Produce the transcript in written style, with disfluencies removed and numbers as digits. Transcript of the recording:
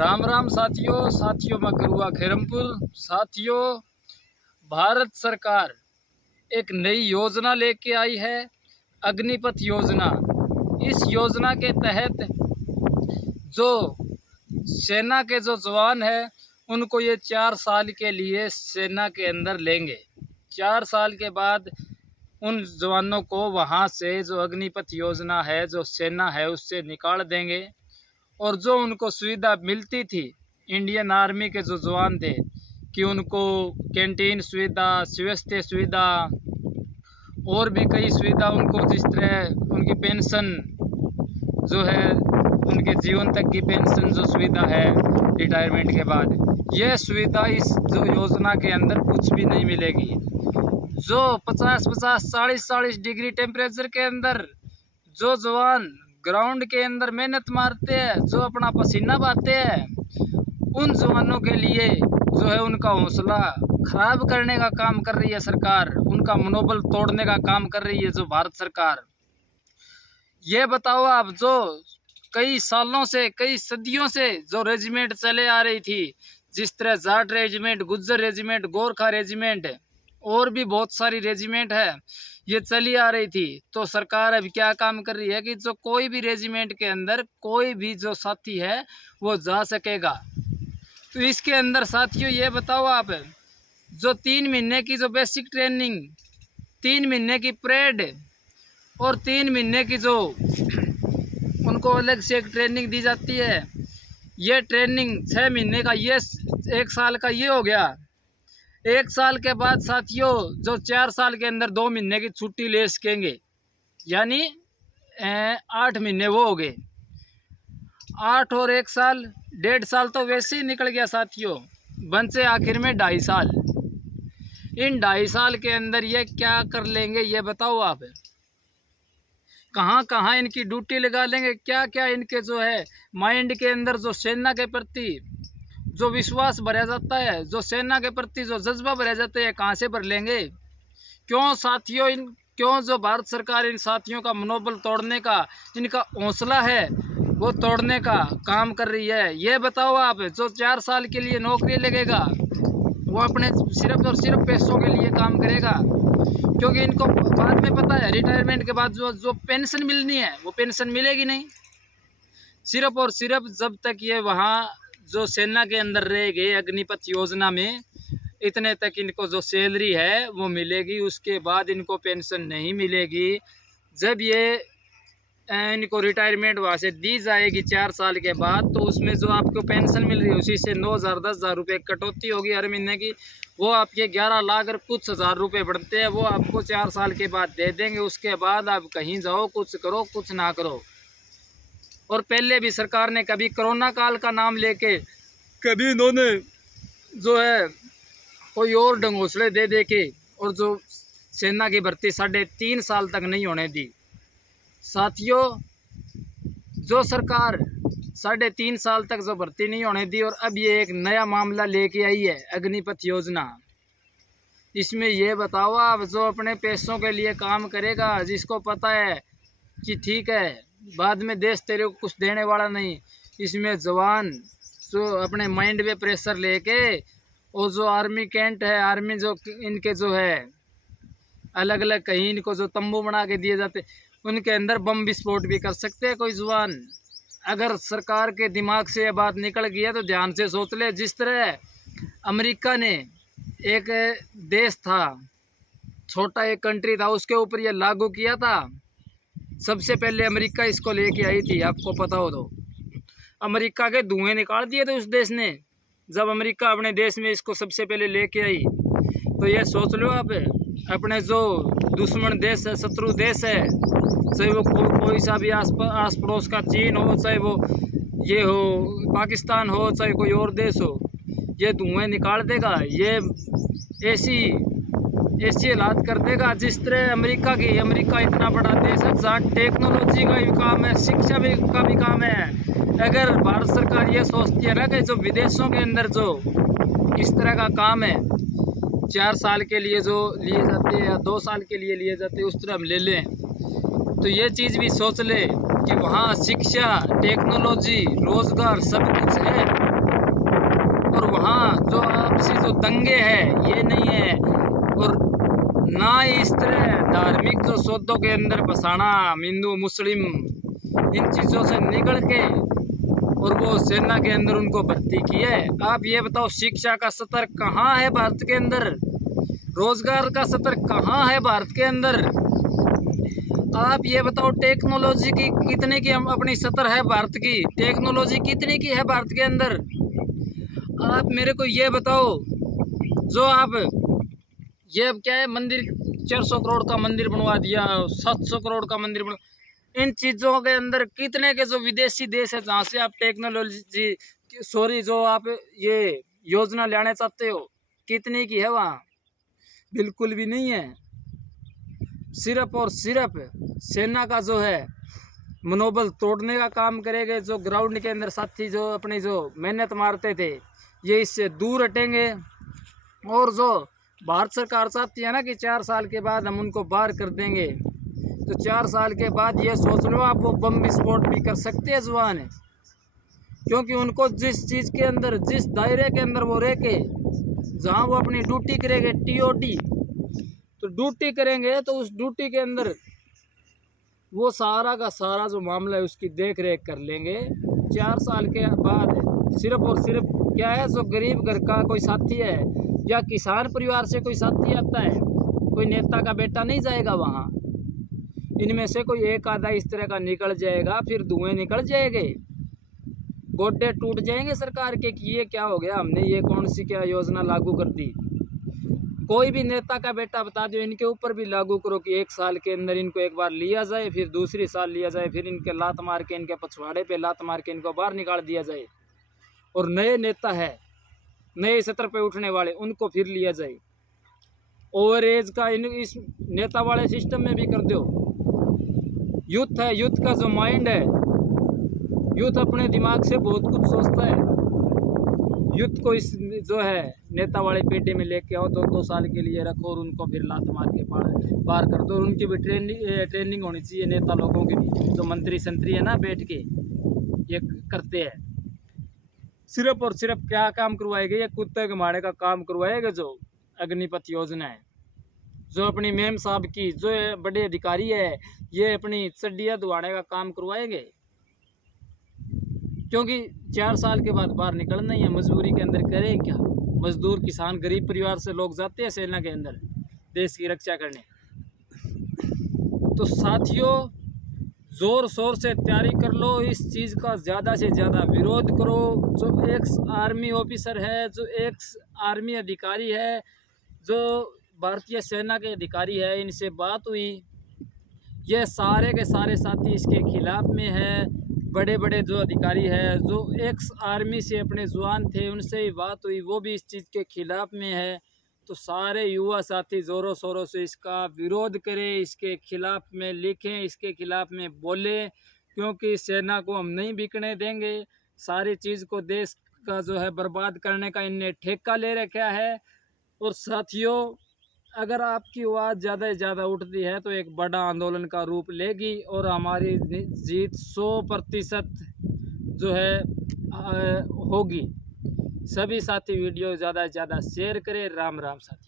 राम राम साथियों मैं करुआ खैरमपुर। साथियों, भारत सरकार एक नई योजना लेके आई है, अग्निपथ योजना। इस योजना के तहत जो सेना के जो जवान हैं उनको ये 4 साल के लिए सेना के अंदर लेंगे। 4 साल के बाद उन जवानों को वहाँ से जो अग्निपथ योजना है, जो सेना है, उससे निकाल देंगे। और जो उनको सुविधा मिलती थी इंडियन आर्मी के जो जवान थे कि उनको कैंटीन सुविधा, स्वास्थ्य सुविधा और भी कई सुविधा, उनको जिस तरह उनकी पेंशन जो है, उनके जीवन तक की पेंशन जो सुविधा है रिटायरमेंट के बाद, यह सुविधा इस जो योजना के अंदर कुछ भी नहीं मिलेगी। जो 50-50, 40-40 डिग्री टेम्परेचर के अंदर जो जवान ग्राउंड के अंदर मेहनत मारते हैं, जो अपना पसीना बहाते हैं, उन जवानों के लिए जो है उनका हौसला खराब करने का काम कर रही है सरकार, उनका मनोबल तोड़ने का काम कर रही है जो भारत सरकार। ये बताओ आप, जो कई सालों से, कई सदियों से जो रेजिमेंट चले आ रही थी, जिस तरह Jat regiment, Gujjar regiment, Gorkha regiment और भी बहुत सारी रेजिमेंट है, ये चली आ रही थी, तो सरकार अब क्या काम कर रही है कि जो कोई भी रेजिमेंट के अंदर कोई भी जो साथी है वो जा सकेगा। तो इसके अंदर साथियों ये बताओ आप, जो 3 महीने की जो बेसिक ट्रेनिंग, 3 महीने की परेड और 3 महीने की जो उनको अलग से एक ट्रेनिंग दी जाती है, ये ट्रेनिंग 6 महीने का, ये 1 साल का ये हो गया। 1 साल के बाद साथियों जो 4 साल के अंदर 2 महीने की छुट्टी ले सकेंगे, यानी 8 महीने वो हो गए। 8 और 1 साल, 1.5 साल तो वैसे ही निकल गया साथियों, बचे आखिर में 2.5 साल। इन 2.5 साल के अंदर ये क्या कर लेंगे, ये बताओ आप। कहाँ कहाँ इनकी ड्यूटी लगा लेंगे, क्या क्या इनके जो है माइंड के अंदर जो सेना के प्रति जो विश्वास भरा जाता है, जो सेना के प्रति जो जज्बा भरा जाता है, कहाँ से भर लेंगे? क्यों साथियों, क्यों जो भारत सरकार इन साथियों का मनोबल तोड़ने का, इनका हौसला है वो तोड़ने का काम कर रही है? ये बताओ आप। जो 4 साल के लिए नौकरी लगेगा वो अपने सिर्फ और सिर्फ पैसों के लिए काम करेगा, क्योंकि इनको बाद में पता है रिटायरमेंट के बाद जो पेंशन मिलनी है वो पेंशन मिलेगी नहीं। सिर्फ और सिर्फ जब तक ये वहाँ जो सेना के अंदर रहेंगे अग्निपथ योजना में, इतने तक इनको जो सैलरी है वो मिलेगी, उसके बाद इनको पेंशन नहीं मिलेगी। जब ये इनको रिटायरमेंट वहाँ से दी जाएगी 4 साल के बाद, तो उसमें जो आपको पेंशन मिल रही है उसी से 9,000-10,000 रुपये कटौती होगी हर महीने की। वो आपके 11 लाख और कुछ हज़ार रुपये बढ़ते हैं, वो आपको 4 साल के बाद दे देंगे। उसके बाद आप कहीं जाओ, कुछ करो, कुछ ना करो। और पहले भी सरकार ने कभी कोरोना काल का नाम लेके, कभी इन्होंने जो है कोई और ढंगोसले दे दे के और जो सेना की भर्ती 3.5 साल तक नहीं होने दी। साथियों, जो सरकार 3.5 साल तक जो भर्ती नहीं होने दी और अब ये एक नया मामला लेके आई है अग्निपथ योजना, इसमें ये बताओ आप, जो अपने पैसों के लिए काम करेगा, जिसको पता है कि ठीक है बाद में देश तेरे को कुछ देने वाला नहीं, इसमें जवान जो अपने माइंड पे प्रेशर लेके, और जो आर्मी कैंट है, आर्मी जो इनके जो है अलग अलग कहीं इनको जो तंबू बना के दिए जाते, उनके अंदर बम विस्फोट भी कर सकते हैं कोई जवान। अगर सरकार के दिमाग से ये बात निकल गई है तो ध्यान से सोच ले। जिस तरह अमेरिका ने, एक देश था, छोटा एक कंट्री था, उसके ऊपर ये लागू किया था, सबसे पहले अमेरिका इसको लेके आई थी, आपको पता हो तो। अमेरिका के धुएं निकाल दिए थे उस देश ने, जब अमेरिका अपने देश में इसको सबसे पहले लेके आई। तो ये सोच लो आप, अपने जो दुश्मन देश है, शत्रु देश है, चाहे वो कोई सा भी आस पड़ोस का चीन हो, चाहे वो ये हो पाकिस्तान हो, चाहे कोई और देश हो, ये धुएं निकाल देगा। ये ऐसी हालात कर देगा जिस तरह अमेरिका इतना बड़ा देश है, जहाँ टेक्नोलॉजी का भी काम है, शिक्षा का भी काम है। अगर भारत सरकार ये सोचती है ना कि जो विदेशों के अंदर जो इस तरह का काम है 4 साल के लिए जो लिए जाते हैं या 2 साल के लिए लिए जाते हैं, उस तरह हम ले लें, तो ये चीज़ भी सोच ले कि वहाँ शिक्षा, टेक्नोलॉजी, रोज़गार सब कुछ है। और वहाँ जो आपसी जो दंगे हैं ये नहीं है, और ना ही इस तरह धार्मिक जो सौदों के अंदर फंसाना हिंदू मुस्लिम इन चीज़ों से निकल के और वो सेना के अंदर उनको भर्ती की है। आप ये बताओ शिक्षा का स्तर कहाँ है भारत के अंदर, रोजगार का स्तर कहाँ है भारत के अंदर। आप ये बताओ टेक्नोलॉजी की कितने की हम अपनी स्तर है भारत की, टेक्नोलॉजी कितने की है भारत के अंदर। आप मेरे को ये बताओ, जो आप ये क्या है मंदिर 400 करोड़ का मंदिर बनवा दिया, 700 करोड़ का मंदिर बनवा, इन चीज़ों के अंदर कितने के जो विदेशी देश है जहाँ से आप टेक्नोलॉजी जो आप ये योजना लाने चाहते हो कितने की है, वहाँ बिल्कुल भी नहीं है। सिर्फ और सिर्फ सेना का जो है मनोबल तोड़ने का काम करेंगे। जो ग्राउंड के अंदर साथी जो अपनी जो मेहनत मारते थे ये इससे दूर हटेंगे। और जो भारत सरकार चाहती है ना कि 4 साल के बाद हम उनको बाहर कर देंगे, तो 4 साल के बाद ये सोच लो आप वो बम विस्फोट भी कर सकते हैं जवान है, क्योंकि उनको जिस चीज़ के अंदर जिस दायरे के अंदर वो रह के जहाँ वो अपनी ड्यूटी करेंगे टीओडी, तो ड्यूटी करेंगे तो उस ड्यूटी के अंदर वो सारा का सारा जो मामला है उसकी देख रेख कर लेंगे। 4 साल के बाद सिर्फ और सिर्फ क्या है, जो गरीब घर का कोई साथी है या किसान परिवार से कोई साथी आता है, कोई नेता का बेटा नहीं जाएगा वहाँ। इनमें से कोई एक आधा इस तरह का निकल जाएगा, फिर धुएं निकल जाएंगे, गोड्डे टूट जाएंगे सरकार के कि ये क्या हो गया, हमने ये कौन सी क्या योजना लागू कर दी। कोई भी नेता का बेटा बता दो, इनके ऊपर भी लागू करो कि 1 साल के अंदर इनको एक बार लिया जाए, फिर दूसरी साल लिया जाए, फिर इनके लात मार के इनके पछवाड़े पे लात मार के इनको बाहर निकाल दिया जाए, और नए नेता है नए सत्र पे उठने वाले उनको फिर लिया जाए। ओवर एज का इस नेता वाले सिस्टम में भी कर दो। यूथ है, यूथ का जो माइंड है, यूथ अपने दिमाग से बहुत कुछ सोचता है। यूथ को इस जो है नेता वाले पेटी में लेके आओ, 2-2 साल के लिए रखो और उनको फिर लात मार के बाहर कर दो। और उनकी भी ट्रेनिंग होनी चाहिए, नेता लोगों की भी, जो मंत्री संतरी है ना बैठ के ये करते हैं। सिर्फ और सिर्फ क्या काम करवाएगा, ये कुत्ते के मारने का काम करवाएगा। जो अग्निपथ योजना है, जो अपनी मेम साहब की जो बड़े अधिकारी है, ये अपनी चड्डियाँ धुआने का काम करवाएंगे, क्योंकि 4 साल के बाद बाहर निकलना ही है। मजबूरी के अंदर करें क्या, मजदूर किसान गरीब परिवार से लोग जाते हैं सेना के अंदर देश की रक्षा करने। तो साथियों ज़ोर शोर से तैयारी कर लो, इस चीज़ का ज़्यादा से ज़्यादा विरोध करो। जो एक्स आर्मी ऑफिसर है, जो एक्स आर्मी अधिकारी है, जो भारतीय सेना के अधिकारी है, इनसे बात हुई, ये सारे के सारे साथी इसके खिलाफ में है। बड़े बड़े जो अधिकारी है, जो एक्स आर्मी से अपने जवान थे, उनसे ही बात हुई, वो भी इस चीज़ के खिलाफ में है। तो सारे युवा साथी ज़ोरों शोरों से इसका विरोध करें, इसके खिलाफ में लिखें, इसके खिलाफ में बोलें, क्योंकि सेना को हम नहीं बिकने देंगे। सारी चीज़ को देश का जो है बर्बाद करने का इनने ठेका ले रखा है। और साथियों अगर आपकी आवाज़ ज़्यादा से ज़्यादा उठती है तो एक बड़ा आंदोलन का रूप लेगी और हमारी जीत 100% जो है होगी। सभी साथी वीडियो ज़्यादा से ज़्यादा शेयर करें। राम राम साथी।